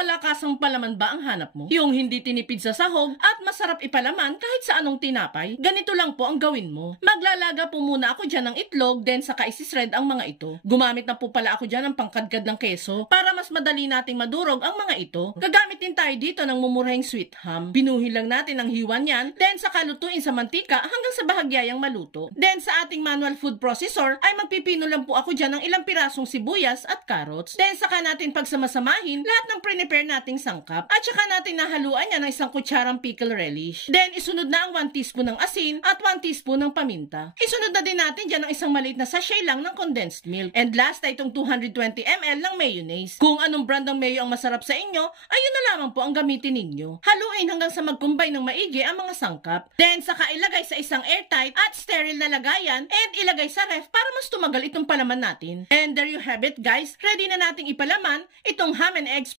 Malakasang palaman ba ang hanap mo? Yung hindi tinipid sa sahog at masarap ipalaman kahit sa anong tinapay? Ganito lang po ang gawin mo. Maglalaga po muna ako dyan ng itlog, then saka isisred ang mga ito. Gumamit na po pala ako dyan ng pangkadkad ng keso para mas madali nating madurog ang mga ito. Gagamit din tayo dito ng mumurahing sweet ham. Binuhin lang natin ang hiwa niyan, then saka lutuin sa mantika hanggang sa bahagyayang maluto. Then sa ating manual food processor ay magpipino lang po ako dyan ng ilang pirasong sibuyas at carrots. Then saka natin pagsamasamahin lahat ng prepare nating sangkap at saka natin nahaluan niya ng isang kutsarang pickle relish. Then isunod na ang 1 teaspoon ng asin at 1 teaspoon ng paminta. Isunod na din natin dyan ng isang maliit na sachet lang ng condensed milk. And last ay itong 220 ml ng mayonnaise. Kung anong brand ng mayo ang masarap sa inyo, ayun na lamang po ang gamitin ninyo. Haluin hanggang sa mag-combine ng maigi ang mga sangkap. Then saka ilagay sa isang airtight at sterile na lagayan and ilagay sa ref para mas tumagal itong palaman natin. And there you have it guys, ready na nating ipalaman itong ham and eggs